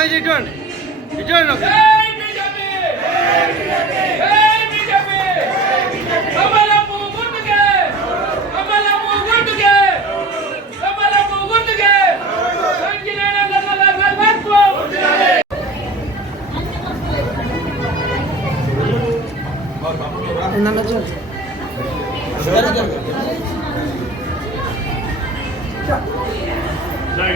ఒక ఇటువంటి ఇటువంటి ఒక జై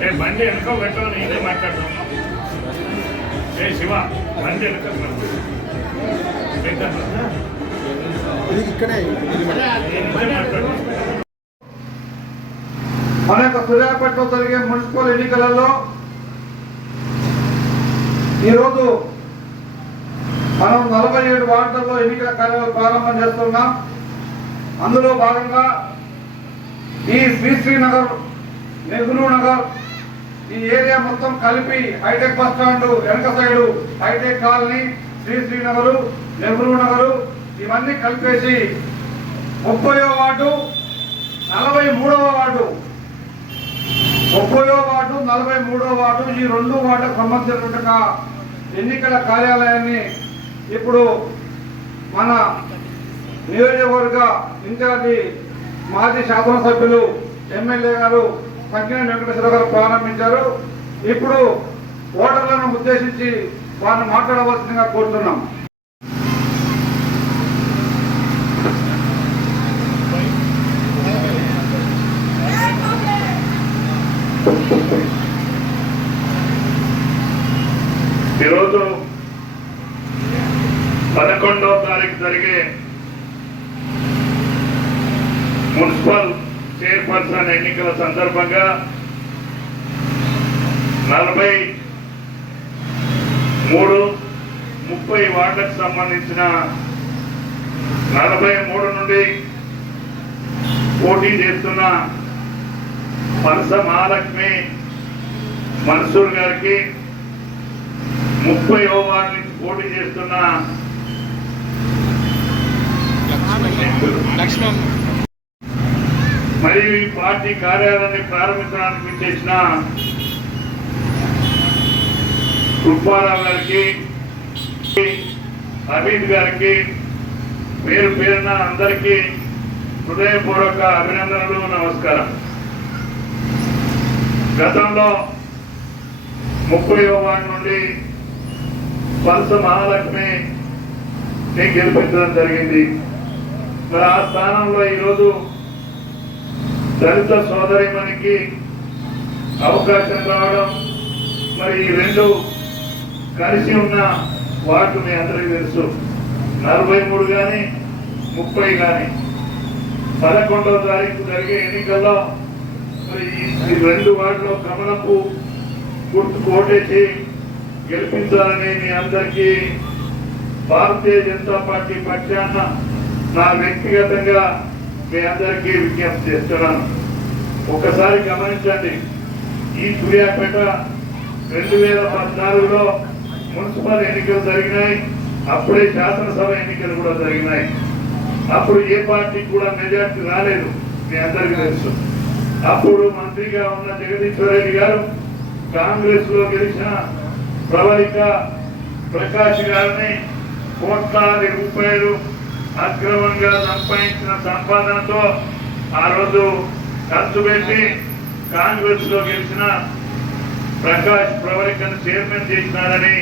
ఏ బండి వెనుక పెట్టాలి నేనే మాట్లాడతాను ఏ శివ బండి వెనుక. పెట్టాను. మన యొక్క సూర్యాపేటలో జరిగే మున్సిపల్ ఎన్నికలలో ఈరోజు మనం నలభై ఏడు వార్డుల్లో ఎన్నికల కార్యక్రమాలు ప్రారంభం చేస్తున్నాం అందులో భాగంగా ఈ శ్రీశ్రీ నగర్ నెహ్రూ నగర్ ఈ ఏరియా మొత్తం కలిపి హైటెక్ బస్ స్టాండ్ వెనక side hitech colony Shri Srinagar Nehru Nagar ఇవన్నీ కలిపేసి ముప్పయో వార్డు నలభై మూడవ వార్డు. ముప్పయో వార్డు నలభై మూడో వార్డు ఈ రెండు వార్డుకు సంబంధించినట్టుగా ఎన్నికల కార్యాలయాన్ని ఇప్పుడు మన నియోజకవర్గ ఇన్ఛార్జి మాజీ శాసనసభ్యులు ఎమ్మెల్యే గారు సంకీర్ణ వెంకటేశ్వర గారు ప్రారంభించారు. ఇప్పుడు ఓటర్లను ఉద్దేశించి వారిని మాట్లాడవలసిందిగా కోరుతున్నాం. ఈరోజు పదకొండవ తారీఖు జరిగే మున్సిపల్ చైర్పర్సన్ ఎన్నికల సందర్భంగా నలభై మూడు ముప్పై వార్డులకు సంబంధించిన నలభై మూడు నుండి పోటీ చేస్తున్న పరస మహాలక్ష్మి మన్సూర్ గారికి ముప్పై ఓవర్ నుంచి పోటీ చేస్తున్న మరియు ఈ పార్టీ కార్యాలయాన్ని ప్రారంభించడానికి చేసిన కృపారావు గారికి అబీద్ గారికి పేరు పేరున అందరికీ హృదయపూర్వక అభినందనలు నమస్కారం. గతంలో ముప్పై వార్డు నుండి పల్స మహాలక్ష్మి ని గెలిపించడం జరిగింది. మరి ఆ స్థానంలో ఈరోజు దళిత సోదరిమణికి అవకాశం రావడం మరి ఈ రెండు కలిసి ఉన్న వార్డు మీ అందరికీ తెలుసు. నలభై మూడు కానీ ముప్పై కానీ పదకొండవ తారీఖు జరిగే ఎన్నికల్లో మరి ఈ- రెండు వార్డులో కమలపు గుర్తు కోటేసి గెలిపించాలని మీ అందరికీ భారతీయ జనతా పార్టీ పక్షాన నా వ్యక్తిగతంగా మీ అందరికీ విజ్ఞప్తి చేస్తున్నాను. ఒకసారి గమనించండి ఈ సూర్యాపేట రెండు వేల పద్నాలుగులో మున్సిపల్ ఎన్నికలు జరిగినాయి అప్పుడే శాసనసభ ఎన్నికలు కూడా జరిగినాయి. అప్పుడు ఏ పార్టీకి కూడా మెజార్టీ రాలేదు మీ అందరికీ తెలుసు. అప్పుడు మంత్రిగా ఉన్న జగదీశ్వర రెడ్డి గారు కాంగ్రెస్లో గెలిచిన ప్రవళిక ప్రకాష్ గారిని కోట్లాది రూపాయలు అక్రమంగా సంపాదించిన సంపాదనతో ఆ రోజు ఖర్చు పెట్టి కాంగ్రెస్లో గెలిచిన ప్రకాష్ ప్రవరికను చైర్మన్ చేసినారని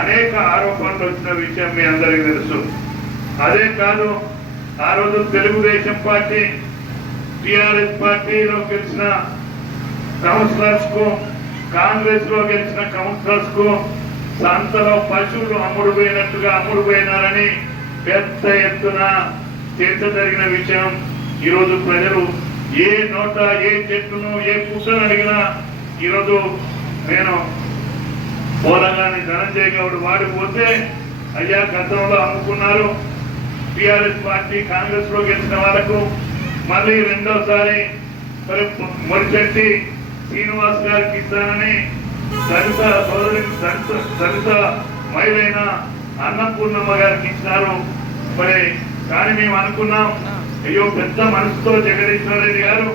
అనేక ఆరోపణలు వచ్చిన విషయం మీ అందరికీ తెలుసు. అదే కాదు ఆ రోజు తెలుగుదేశం పార్టీ టిఆర్ఎస్ పార్టీలో గెలిచిన కౌన్సిలర్స్కు కాంగ్రెస్లో గెలిచిన కౌన్సిలర్స్కు సంతలో పశువులు అమ్ముడు పోయినట్టుగా అమ్ముడు పోయినారని పెద్ద ఎత్తున చర్చ జరిగిన విషయం. ఈరోజు ప్రజలు ఏ నోట ఏ చెట్టును ఏ పుట్టను అడిగినా ఈరోజు నేను పోలగాని ధనంజయ గౌడ్ వాడిపోతే అయ్యా గతంలో అమ్ముకున్నారు. టిఆర్ఎస్ పార్టీ కాంగ్రెస్లో గెలిచిన వాళ్ళకు మళ్ళీ రెండోసారి మరి శ్రీనివాస్ గారికి ఇస్తానని దళిత సోదరి దళిత దళిత మహిళైన అన్నపూర్ణమ్మ గారికి ఇచ్చినారు. మరి కానీ మేము అనుకున్నాం. అయ్యో పెద్ద మనసుతో జగదీశ్వర రెడ్డి గారు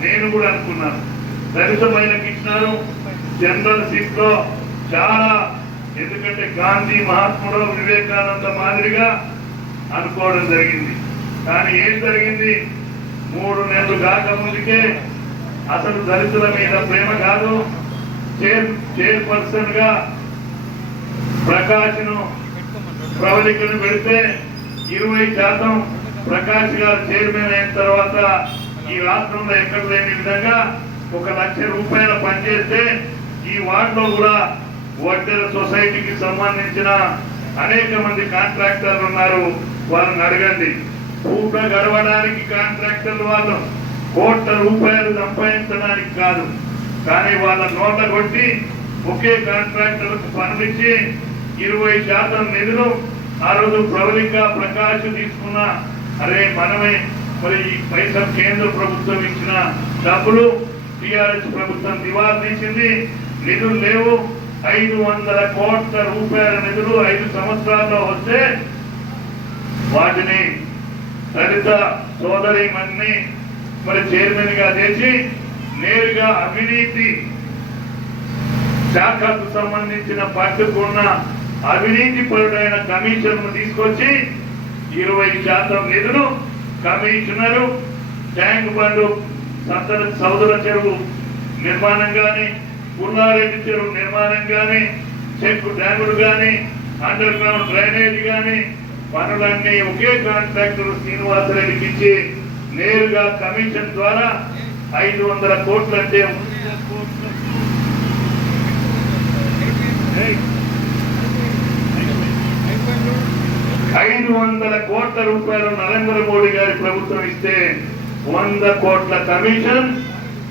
నేను కూడా అనుకున్నాను. దళిత మహిళకి ఇచ్చినారు. జనరల్ సీట్లో చాలా ఎందుకంటే గాంధీ మహాత్ముడు వివేకానంద మాదిరిగా అనుకోవడం జరిగింది. కానీ ఏం జరిగింది? మూడు నెలలు కాక ముందుకే అసలు దళితుల మీద ప్రేమ కాదు. చైర్ చైర్పర్సన్గా ప్రకాష్ను ప్రవళికను పెడితే ఇరవై శాతం ప్రకాష్ గారు చైర్మన్ అయిన తర్వాత ఈ రాష్ట్రంలో ఎక్కడ లేని విధంగా ఒక లక్ష రూపాయల పనిచేస్తే ఈ వార్డులో కూడా వడ్డెల సొసైటీకి సంబంధించిన అనేక మంది కాంట్రాక్టర్లు ఉన్నారు. వాళ్ళని అడగండి. పూట గడవడానికి కాంట్రాక్టర్లు వాళ్ళు కోట్ల రూపాయలు సంపాదించడానికి కాదు. కానీ వాళ్ళ నోట కొట్టి ఒకే కాంట్రాక్టర్లకు పనులిచ్చి ఇరవై శాతం నిధులు ఆ రోజు ప్రవళిక ప్రకాష్ తీసుకున్న అరే మనమే మరి ఈ పైసలు కేంద్ర ప్రభుత్వం ఇచ్చిన డబ్బులు టిఆర్ఎస్ ప్రభుత్వం నివారించింది. నిధులు లేవు. ఐదు వందల కోట్ల రూపాయల నిధులు ఐదు సంవత్సరాల్లో వస్తే వాటిని దళిత సోదరి మన్ని మరి చైర్మన్గా చేసి నేరుగా అవినీతి శాఖకు సంబంధించిన పట్టుకున్న అవినీతి పరుడైన కమిషన్ తీసుకొచ్చి ఇరవై శాతం నిధులు కమిషనరు ట్యాంక్ బండు సత్తర సౌదర చెరువు నిర్మాణం గాని పుల్లారెడ్డి చెరువు నిర్మాణం గాని చెక్కు డ్యాములు గాని అండర్ గ్రౌండ్ డ్రైనేజ్ గాని పనులన్నీ ఒకే కాంట్రాక్టర్ శ్రీనివాసరెడ్డికి ఇచ్చి నేరుగా కమిషన్ ద్వారా ఐదు వందల కోట్లు. అంటే ఐదు వందల కోట్ల రూపాయలు నరేంద్ర మోడీ గారి ప్రభుత్వం ఇస్తే వంద కోట్ల కమిషన్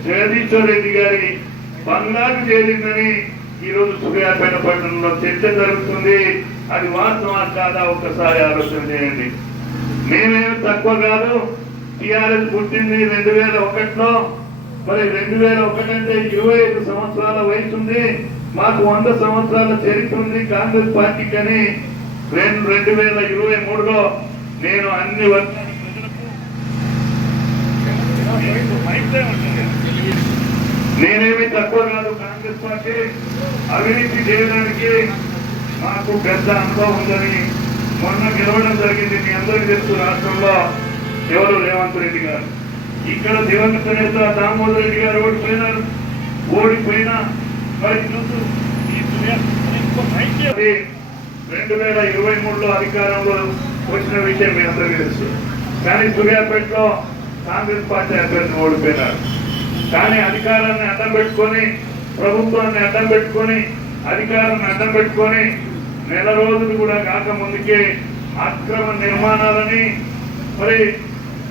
జగదీశ్వర్ రెడ్డి గారి బంగారు చేరిందని ఈ రోజు సూర్యాపేట పట్టణంలో చర్చ జరుగుతుంది. అది వాస్తవం కాదా? ఒక్కసారి ఆలోచన చేయండి. మేమేమి తక్కువ కాదు. టిఆర్ఎస్ పుట్టింది రెండు వేల ఒకటిలో. మరి రెండు వేల ఒకటి అంటే ఇరవై ఐదు సంవత్సరాల వయసు ఉంది మాకు వంద సంవత్సరాల చరిత్ర ఉంది. కాంగ్రెస్ పార్టీకి అని రెండు రెండు వేల ఇరవై మూడులో నేను అన్ని నేనేమి తక్కువ కాదు కాంగ్రెస్ పార్టీ అవినీతి చేయడానికి మాకు పెద్ద అనుభవం ఉందని మొన్న గెలవడం జరిగింది మీ అందరికీ తెలుసు రాష్ట్రంలో ఎవరు రేవంత్ రెడ్డి గారు. ఇక్కడ దివంగత నేత దామోదర్ రెడ్డి గారు ఓడిపోయినారు ఓడిపోయినా మరి చూస్తూ రెండు వేల ఇరవై మూడులో అధికారంలో వచ్చిన విషయం మీ అందరికీ తెలుసు. కానీ సూర్యాపేటలో కాంగ్రెస్ పార్టీ అభ్యర్థి ఓడిపోయినారు. కానీ అధికారాన్ని అడ్డం పెట్టుకొని ప్రభుత్వాన్ని అడ్డం పెట్టుకొని అధికారాన్ని అడ్డం పెట్టుకొని నెల రోజులు కూడా కాక ముందుకే అక్రమ నిర్మాణాలని మరి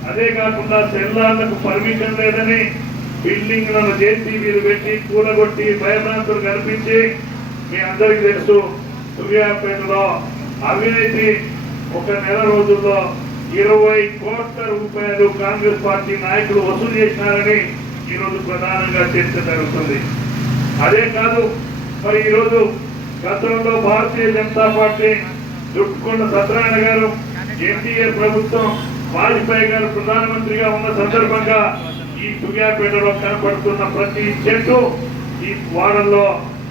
అదే కాకుండా సెల్లార్లకు పర్మిషన్ లేదని బిల్డింగ్లను జేసీబీలు పెట్టి కూలగొట్టి భయభ్రాంతులు కల్పించి మీ అందరికీ తెలుసు సూర్యాపేటలో అవినీతి ఒక నెల రోజుల్లో ఇరవై కోట్ల రూపాయలు కాంగ్రెస్ పార్టీ నాయకులు వసూలు చేసినారని ఈరోజు ప్రధానంగా చర్చ జరుగుతుంది. అదే కాదు మరి ఈరోజు గతంలో భారతీయ జనతా పార్టీ దుట్టుకొండ సత్యనారాయణ గారు ఎన్డీఏ ప్రభుత్వం వాజ్పేయి గారు ప్రధానమంత్రిగా ఉన్న సందర్భంగా ఈ సూర్యాపేటలో కనపడుతున్న ప్రతి చెట్టు ఈ వాడల్లో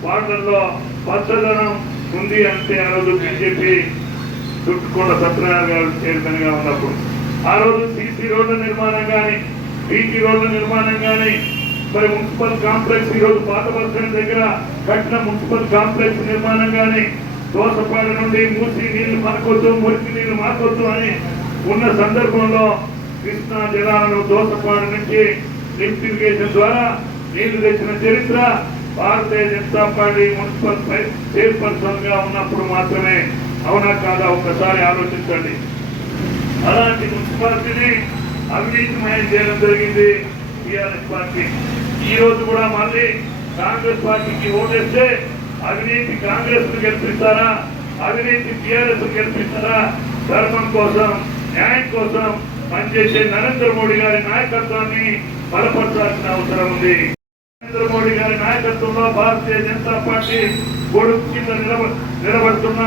వాడల్లో పచ్చదనం ఉంది అంటే ఆ రోజు బీజేపీ చుట్టుకొండ సత్యనారాయణ గారు చైర్మన్గా ఉన్నప్పుడు. ఆ రోజు సీసీ రోడ్ల నిర్మాణం కానీ బీటీ రోడ్ల నిర్మాణం కానీ మరి మున్సిపల్ కాంప్లెక్స్ ఈరోజు పాత బస్ దగ్గర కట్టిన మున్సిపల్ కాంప్లెక్స్ నిర్మాణం కానీ దోసపాడ నుండి మూసి నీళ్ళు మాకొద్దు మురికి నీళ్ళు మాకొద్దు అని ఉన్న సందర్భంలో కృష్ణా జలాలను దోసపాడ నుంచి లిఫ్ట్ ఇరిగేషన్ ద్వారా నీళ్ళు తెచ్చిన చరిత్ర భారతీయ జనతా పార్టీ మున్సిపల్ చైర్పర్సన్గా ఉన్నప్పుడు మాత్రమే అవునా కాదా ఒక్కసారి ఆలోచించండి. అలాంటి మున్సిపాలిటీని అవినీతిమయం చేయడం జరిగింది టీఆర్ఎస్ పార్టీ. ఈ రోజు కూడా మళ్ళీ కాంగ్రెస్ పార్టీకి ఓటేస్తే అవినీతి కాంగ్రెస్ను గెలిపిస్తారా? అవినీతి టీఆర్ఎస్ గెలిపిస్తారా? ధర్మం కోసం న్యాయం కోసం పనిచేసే నరేంద్ర మోడీ గారి నాయకత్వాన్ని బలపరచాల్సిన అవసరం ఉంది. నరేంద్ర మోడీ గారి నాయకత్వంలో భారతీయ జనతా పార్టీ గొడుగు కింద నిలబ నిలబడుతున్న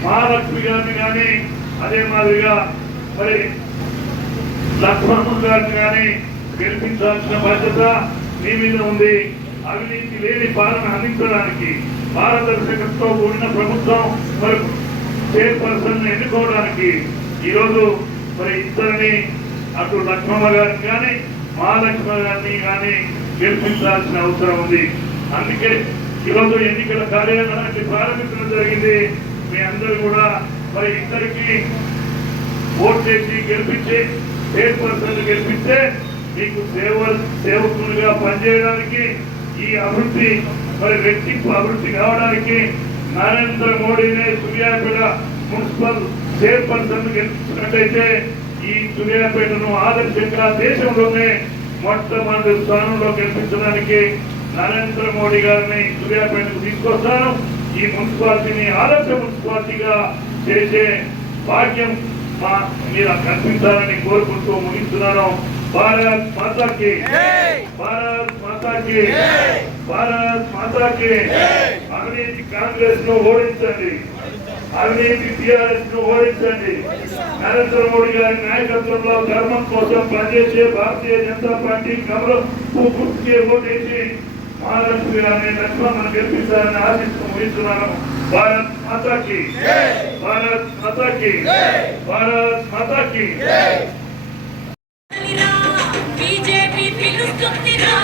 మహాలక్ష్మి గారిని కానీ అదే మాదిరిగా మరి లక్ష్మణ్ గారిని కానీ గెలిపించాల్సిన బాధ్యత మీ మీద ఉంది. అవినీతి లేని పాలన అందించడానికి పారదర్శకతతో కూడిన ప్రభుత్వం మరి చైర్పర్సన్ ఎన్నుకోవడానికి ఈరోజు మరి ఇద్దరిని అటు లక్ష్మమ్మ గారిని కానీ మహాలక్ష్మ గారిని కానీ గెలిపించాల్సిన అవసరం ఉంది. అందుకే ఈరోజు ఎన్నికల కార్యాలయాన్ని ప్రారంభించడం జరిగింది. మీ అందరూ కూడా మరి ఇద్దరికి ఓట్ చేసి గెలిపించి చైర్పర్సన్ గెలిపిస్తే మీకు సేవ సేవకులుగా పనిచేయడానికి ఈ అభివృద్ధి మరి రెట్టింపు అభివృద్ధి కావడానికి నరేంద్ర మోడీనే సూర్యాపేట మున్సిపల్ చైర్పర్సన్ గెలిపించినట్లయితే ఈ సూర్యాపేటను ఆదర్శంగా దేశంలోనే మొట్టమొదటి స్థానంలో గెలిపించడానికి నరేంద్ర మోడీ గారిని సూర్యాపేటకు తీసుకొస్తాను. ఈ మున్సిపాలిటీని ఆదర్శ మున్సిపాలిటీగా చేసే భాగ్యం మా మీరు కల్పించాలని కోరుకుంటూ ముగిస్తున్నాను. భారత్ మాతాకి భారత్ మాతాకి భారత్ మాతాకి అవినీతి కాంగ్రెస్ను ఓడించండి. అవినీతి టీఆర్ఎస్ను ఓడించండి నరేంద్ర మోడీ గారి నాయకత్వంలో ధర్మం కోసం పనిచేసే భారతీయ జనతా పార్టీ కమలం గుర్తుకే ఓటేసి మహాలక్ష్మి గారిని లక్ష్మణ్ గెలిపిస్తారని ఆశిస్తూ ఊహిస్తున్నాను భారత్ మాతాకి భారత్ మాతాకి భారత్ మాతాకి బీజేపీ పిలుస్తుందిరా.